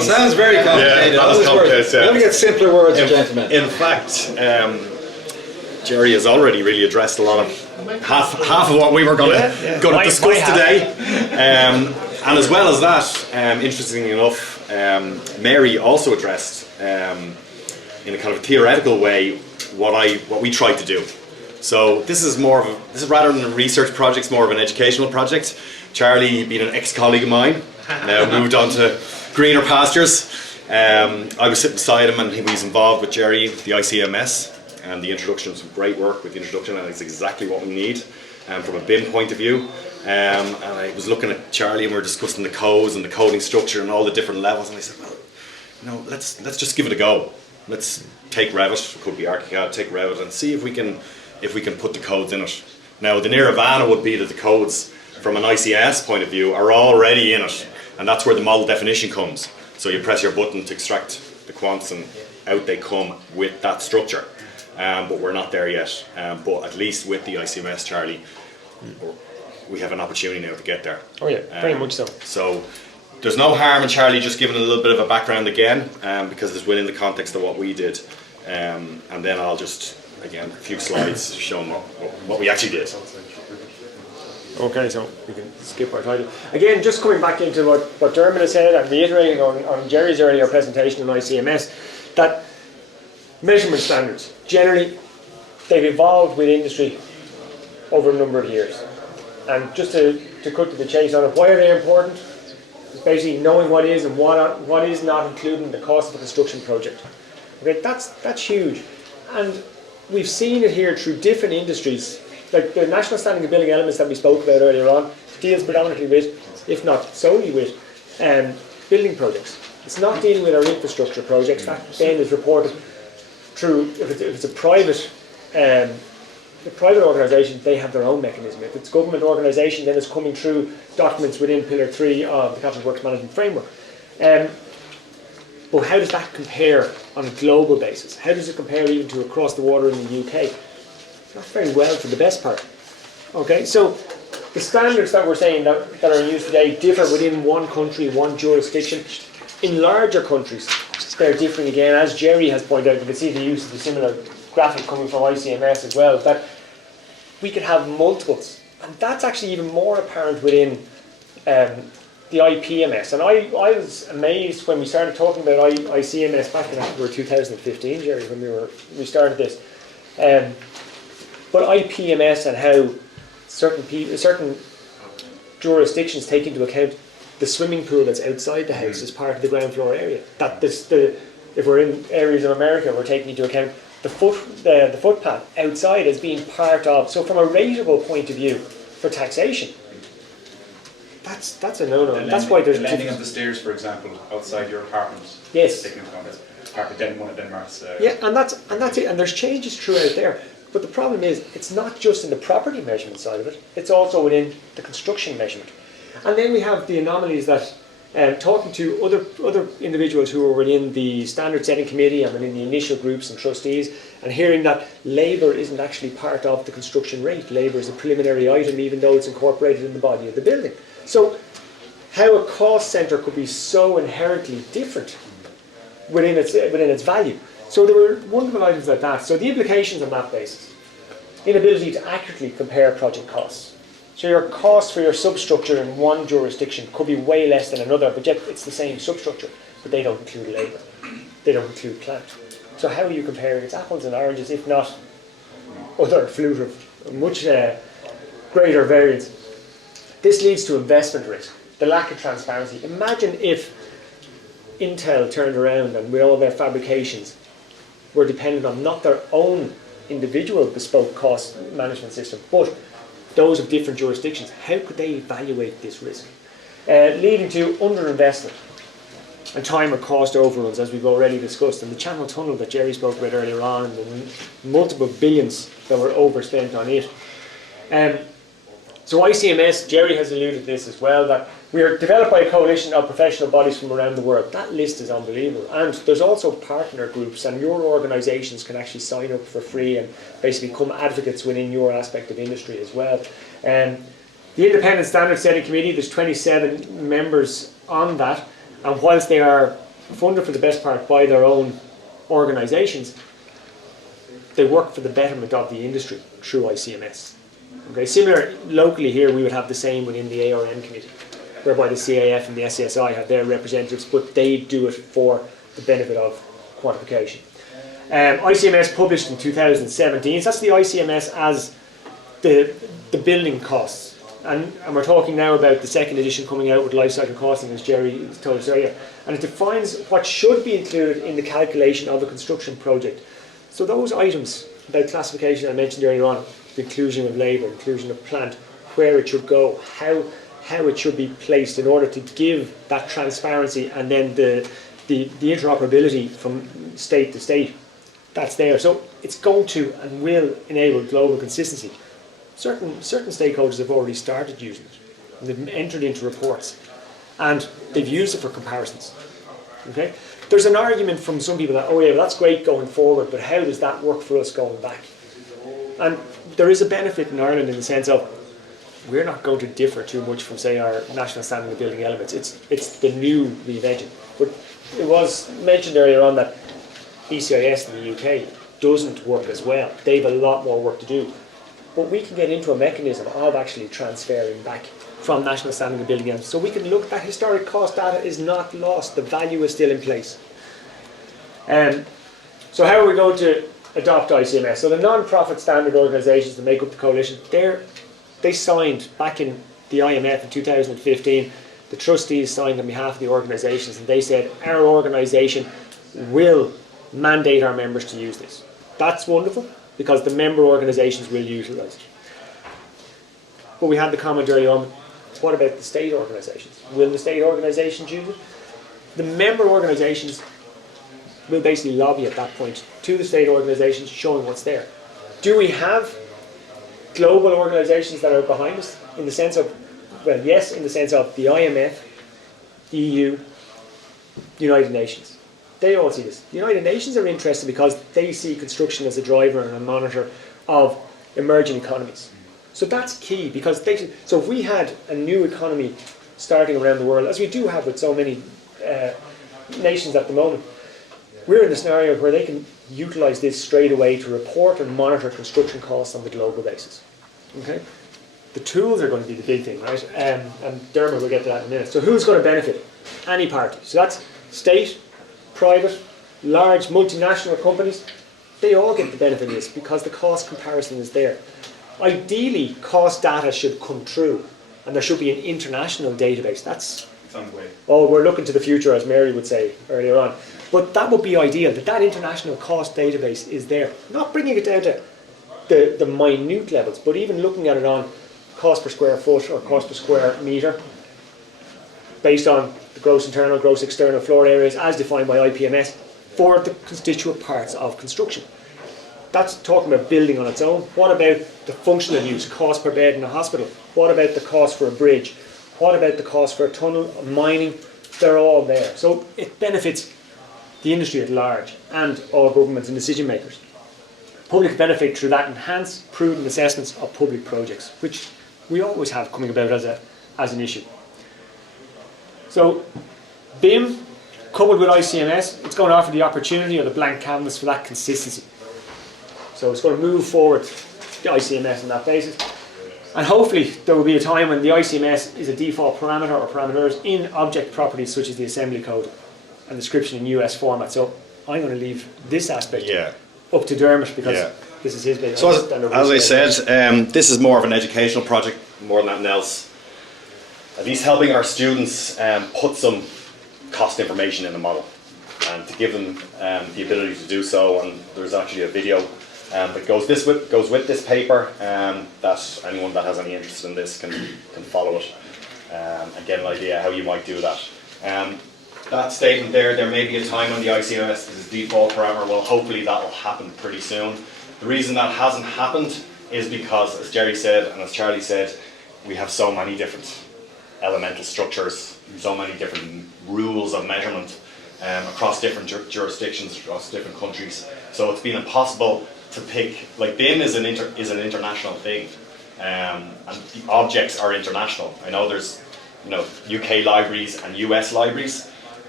sounds very complicated. Yeah, that's complicated. Let me get simpler words, gentlemen. In fact, Jerry has already really addressed a lot of half of what we were going to discuss today. And as well as that, interestingly enough, Mary also addressed in a kind of theoretical way what we tried to do. So this is rather than a research project, it's more of an educational project. Charlie, being an ex-colleague of mine, now moved on to greener pastures. I was sitting beside him and he was involved with Jerry, the ICMS, and the introduction, some great work with the introduction, and it's exactly what we need from a BIM point of view. And I was looking at Charlie and we were discussing the codes and the coding structure and all the different levels, and I said, well, let's just give it a go. Let's take Revit, it could be ArchiCAD, take Revit and see if we can put the codes in it. Now the nirvana would be that the codes from an ICMS point of view are already in it, and that's where the model definition comes. So you press your button to extract the quants and out they come with that structure. But we're not there yet. But at least with the ICMS, Charlie, we have an opportunity now to get there. Oh yeah, very much so. So there's no harm in Charlie just giving a little bit of a background again, because it's within the context of what we did. And then I'll just, again, a few slides showing what we actually did. Okay, so we can skip our title. Again, just coming back into what Dermot has said and reiterating on Jerry's earlier presentation on ICMS, that measurement standards, generally, they've evolved with industry over a number of years. And just to cut to the chase on it, why are they important? It's basically knowing what is and what is not included in the cost of a construction project. Okay, that's huge. And we've seen it here through different industries. Like the National Standing of Building Elements that we spoke about earlier on deals predominantly with, if not solely with, building projects. It's not dealing with our infrastructure projects. That then is reported through, if it's a private organisation, they have their own mechanism. If it's a government organisation, then it's coming through documents within Pillar 3 of the Capital Works Management Framework. But how does that compare on a global basis? How does it compare even to across the water in the UK? Not very well for the best part. Okay, so the standards that we're saying that are in use today differ within one country, one jurisdiction. In larger countries, they're different again. As Jerry has pointed out, you can see the use of the similar graphic coming from ICMS as well, that we could have multiples. And that's actually even more apparent within the IPMS. And I was amazed when we started talking about ICMS back in 2015, Jerry, when we started this. But IPMS and how certain jurisdictions take into account the swimming pool that's outside the house as part of the ground floor area. That if we're in areas of America, we're taking into account the footpath outside as being part of. So from a rateable point of view for taxation, that's a no-no. That's why there's the landing of the stairs, for example, outside your apartment. Yes. Taking into account part of one of Denmark's. Yeah, and that's it. And there's changes throughout there. But the problem is, it's not just in the property measurement side of it, it's also within the construction measurement. And then we have the anomalies that, talking to other individuals who are within the standard setting committee and within the initial groups and trustees, and hearing that labour isn't actually part of the construction rate. Labour is a preliminary item, even though it's incorporated in the body of the building. So, how a cost centre could be so inherently different within its value. So there were wonderful items like that. So the implications on that basis, inability to accurately compare project costs. So your cost for your substructure in one jurisdiction could be way less than another, but yet it's the same substructure, but they don't include labour. They don't include plant. So how are you comparing? It's apples and oranges, if not other fruit of much greater variance. This leads to investment risk, the lack of transparency. Imagine if Intel turned around and with all their fabrications were dependent on not their own individual bespoke cost management system, but those of different jurisdictions. How could they evaluate this risk? Leading to underinvestment and time or cost overruns, as we've already discussed, and the Channel Tunnel that Jerry spoke about earlier on, and the multiple billions that were overspent on it. So ICMS, Jerry has alluded to this as well, that we are developed by a coalition of professional bodies from around the world. That list is unbelievable. And there's also partner groups, and your organisations can actually sign up for free and basically become advocates within your aspect of industry as well. The Independent Standard Setting Committee, there's 27 members on that, and whilst they are funded for the best part by their own organisations, they work for the betterment of the industry through ICMS. Okay, similar locally here, we would have the same within the ARM committee, whereby the CAF and the SSI have their representatives, but they do it for the benefit of quantification. ICMS published in 2017, so that's the ICMS as the building costs. And we're talking now about the second edition coming out with life cycle costing, as Jerry told us earlier. And it defines what should be included in the calculation of a construction project. So those items about classification I mentioned earlier on, the inclusion of labour, inclusion of plant, where it should go, how it should be placed in order to give that transparency, and then the interoperability from state to state, that's there. So it's going to and will enable global consistency. Certain stakeholders have already started using it. And they've entered into reports, and they've used it for comparisons. Okay? There's an argument from some people that, oh yeah, well, that's great going forward, but how does that work for us going back? And there is a benefit in Ireland in the sense of we're not going to differ too much from, say, our national standard of building elements. It's the new reinvention. But it was mentioned earlier on that ECIS in the UK doesn't work as well. They have a lot more work to do. But we can get into a mechanism of actually transferring back from national standard of building elements. So we can look, that historic cost data is not lost. The value is still in place. So how are we going to adopt ICMS? So the non-profit standard organisations that make up the coalition, they signed back in the IMF in 2015. The trustees signed on behalf of the organisations, and they said our organisation will mandate our members to use this. That's wonderful, because the member organisations will utilise it. But we had the comment earlier on, what about the state organisations? Will the state organisations use it? The member organisations will basically lobby at that point to the state organisations, showing what's there. Do we have global organisations that are behind us? In the sense of, well, yes, in the sense of the IMF, EU, United Nations. They all see this. The United Nations are interested because they see construction as a driver and a monitor of emerging economies. So that's key, because so if we had a new economy starting around the world, as we do have with so many nations at the moment, we're in a scenario where they can utilise this straight away to report and monitor construction costs on the global basis. Okay? The tools are going to be the big thing, right? And Dermot will get to that in a minute. So who's going to benefit? Any party. So that's state, private, large multinational companies. They all get the benefit of this because the cost comparison is there. Ideally, cost data should come true, and there should be an international database. That's It's on the way. oh, we're looking to the future, as Mary would say earlier on. But that would be ideal, that international cost database is there. Not bringing it down to the minute levels, but even looking at it on cost per square foot or cost per square metre, based on the gross internal, gross external floor areas as defined by ICMS for the constituent parts of construction. That's talking about building on its own. What about the functional use, cost per bed in a hospital? What about the cost for a bridge? What about the cost for a tunnel, mining? They're all there. So it benefits the industry at large and all governments and decision makers. Public benefit through that enhanced, prudent assessments of public projects, which we always have coming about as an issue. So BIM, coupled with ICMS, it's going to offer the opportunity or the blank canvas for that consistency. So it's going to move forward the ICMS on that basis. And hopefully there will be a time when the ICMS is a default parameter or parameters in object properties such as the assembly code and description in US format. So I'm going to leave this aspect up to Dermot because this is his bit. So as I said, this is more of an educational project more than anything else. At least helping our students put some cost information in the model and to give them the ability to do so. And there's actually a video that goes with this paper that anyone that has any interest in this can follow it and get an idea how you might do that. That statement there may be a time when the ICMS is a default parameter. Well, hopefully that will happen pretty soon. The reason that hasn't happened is because, as Jerry said and as Charlie said, we have so many different elemental structures, so many different rules of measurement across different jurisdictions, across different countries. So it's been impossible to pick. Like BIM is an international thing, and the objects are international. I know there's UK libraries and US libraries,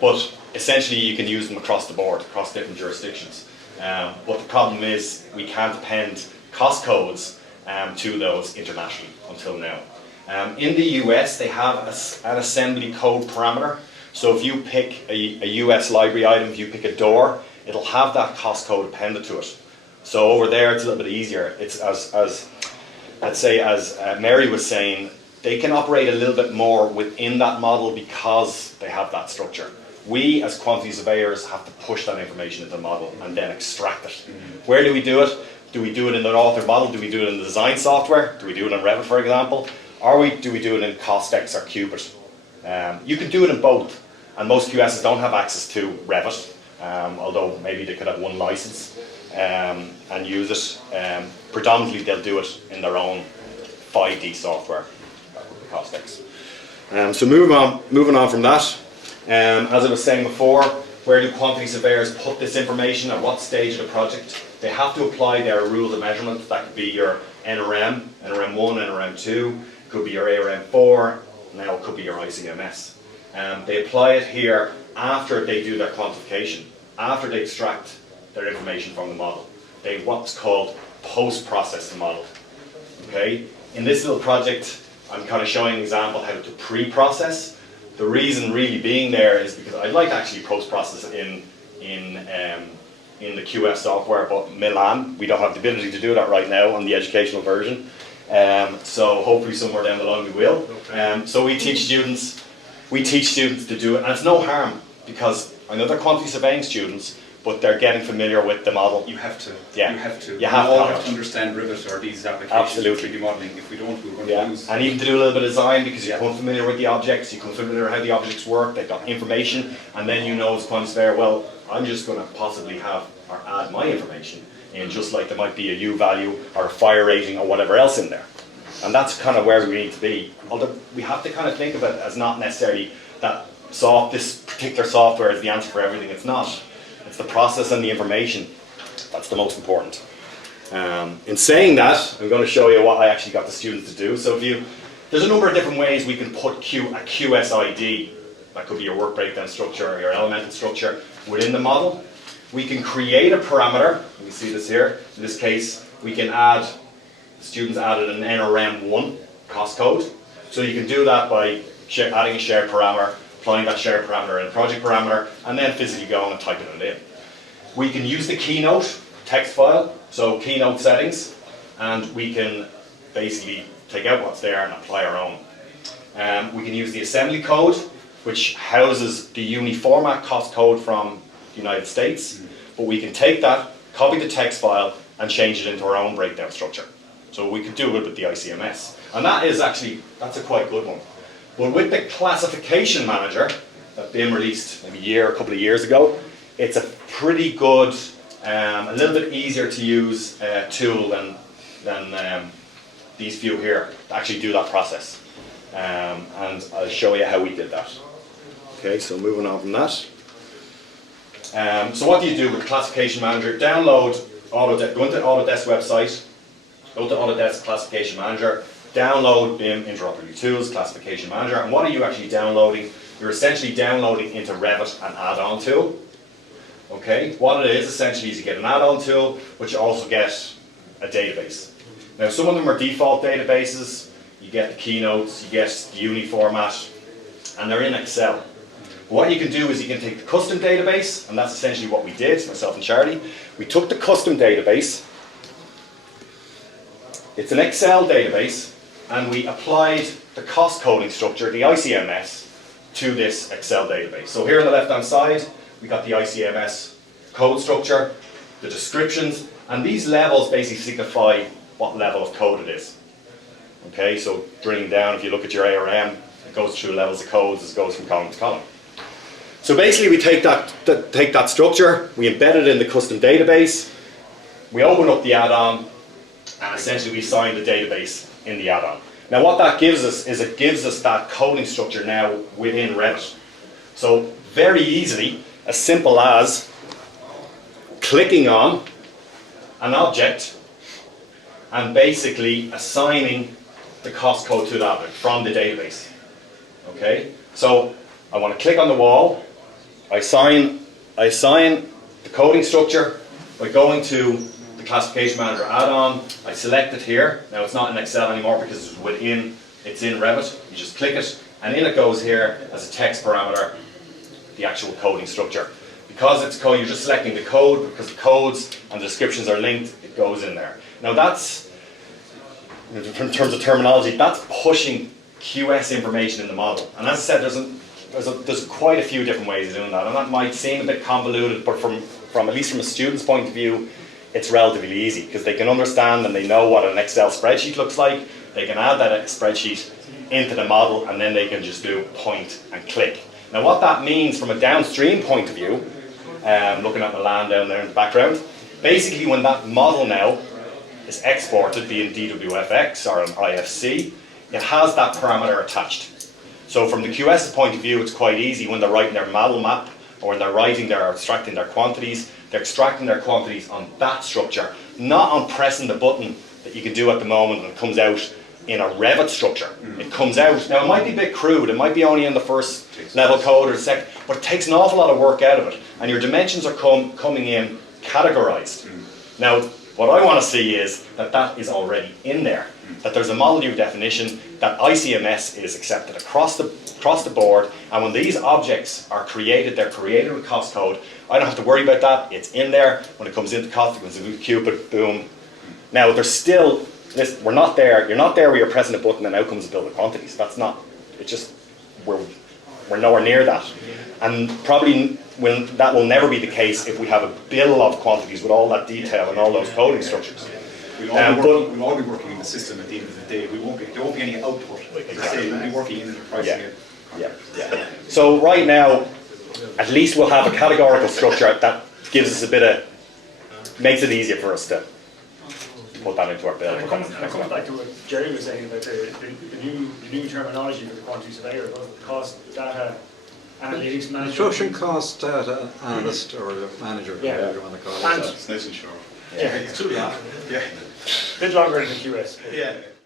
but essentially you can use them across the board, across different jurisdictions. But the problem is we can't append cost codes to those internationally until now. In the US, they have an assembly code parameter. So if you pick a US library item, if you pick a door, it'll have that cost code appended to it. So over there, it's a little bit easier. It's as Mary was saying, they can operate a little bit more within that model because they have that structure. We, as quantity surveyors, have to push that information into the model and then extract it. Where do we do it? Do we do it in the author model? Do we do it in the design software? Do we do it in Revit, for example? Or do we do it in Costex or Cubit? You can do it in both. And most QSs don't have access to Revit, although maybe they could have one license and use it. Predominantly, they'll do it in their own 5D software, Costex. So moving on from that, as I was saying before, where do quantity surveyors put this information at what stage of the project? They have to apply their rules of measurement. That could be your NRM, NRM1, NRM2, could be your ARM4, now it could be your ICMS. They apply it here after they do their quantification, after they extract their information from the model. They what's called post-process the model. Okay? In this little project, I'm kind of showing an example how to pre-process. The reason really being there is because I'd like to actually post-process in the QS software, but Milan, we don't have the ability to do that right now on the educational version. So hopefully somewhere down the line we will. So we teach students to do it, and it's no harm because I know they're quantity surveying students, but they're getting familiar with the model. You have to. Yeah. You have to. You have all to. have to understand Revit or these applications. Absolutely. 3D modeling. If we don't, we're going to lose. And even to do a little bit of design because you become familiar with the objects, you become familiar with how the objects work, they've got information, and then you know as a quantity surveyor, well, I'm just going to possibly have or add my information in, just like there might be a U value or a fire rating or whatever else in there. And that's kind of where we need to be. Although we have to kind of think of it as not necessarily that this particular software is the answer for everything. It's not. It's the process and the information. That's the most important. In saying that, I'm going to show you what I actually got the students to do. So there's a number of different ways we can put a QSID, that could be your work breakdown structure or your elemental structure, within the model. We can create a parameter. You can see this here. In this case, we can add, the students added an NRM1 cost code. So you can do that by adding a shared parameter, applying that shared parameter in a project parameter, and then physically going and typing it in. We can use the Keynote text file, so Keynote settings, and we can basically take out what's there and apply our own. We can use the assembly code, which houses the uniformat cost code from the United States, but we can take that, copy the text file, and change it into our own breakdown structure. So we could do it with the ICMS. And that's a quite good one. But with the classification manager that BIM released maybe a couple of years ago, it's a pretty good, a little bit easier to use tool than these few here to actually do that process. And I'll show you how we did that. Okay, so moving on from that. So what do you do with the classification manager? Download Autodesk, go into Autodesk website, go to Autodesk Classification Manager, download BIM Interoperability Tools, Classification Manager, and what are you actually downloading? You're essentially downloading into Revit an add-on tool. Okay, what it is essentially is you get an add-on tool, but you also get a database. Now some of them are default databases, you get the keynotes, you get the uni format, and they're in Excel. What you can do is you can take the custom database, and that's essentially what we did, myself and Charlie. We took the custom database, it's an Excel database, and we applied the cost coding structure, the ICMS, to this Excel database. So here on the left-hand side, we got the ICMS code structure, the descriptions, and these levels basically signify what level of code it is. Okay, so drilling down, if you look at your ARM, it goes through levels of codes, it goes from column to column. So basically we take that structure, we embed it in the custom database, we open up the add-on, and essentially we assign the database in the add-on. Now what that gives us is it gives us that coding structure now within Revit. So very easily, as simple as clicking on an object and basically assigning the cost code to that object from the database. Okay, so I want to click on the wall, I assign the coding structure by going to the classification manager add-on. I select it here. Now it's not in Excel anymore because it's in Revit. You just click it, and in it goes here as a text parameter, the actual coding structure. Because it's code, you're just selecting the code, because the codes and the descriptions are linked, it goes in there. Now that's, in terms of terminology, that's pushing QS information in the model. And as I said, there's quite a few different ways of doing that. And that might seem a bit convoluted, but from at least from a student's point of view, it's relatively easy, because they can understand and they know what an Excel spreadsheet looks like. They can add that spreadsheet into the model, and then they can just do point and click. Now what that means from a downstream point of view, looking at the land down there in the background, basically when that model now is exported, be it DWFX or an IFC, it has that parameter attached. So from the QS's point of view, it's quite easy when they're writing their model map, or when they're extracting their quantities, they're extracting their quantities on that structure, not on pressing the button that you can do at the moment and it comes out in a Revit structure. It comes out, now it might be a bit crude, it might be only in the first level code or second, but it takes an awful lot of work out of it, and your dimensions are coming in categorized. Now, what I want to see is that is already in there, that there's a model view definition, that ICMS is accepted across the board, and when these objects are created, they're created with cost code. I don't have to worry about that, it's in there. When it comes into cost, it comes into Cupid, boom. Now, there's still, listen, we're not there, you're not there where you're pressing a button and out comes a bill of quantities. That's not, it's just, we're nowhere near that. And probably that will never be the case if we have a bill of quantities with all that detail and all those coding structures. We'll all be working in the system at the end of the day. There won't be any output. We'll be working in the pricing it. Yeah. So right now, at least we'll have a categorical structure that gives us makes it easier for us to put that into our bill. It comes back to what Jerry was saying about the new terminology for the quantity surveyor, cost data analytics manager. Construction cost data analyst or manager, whatever you want to call it. It's nice and short. Yeah, it's too long. Yeah. A bit longer than the QS. Yeah.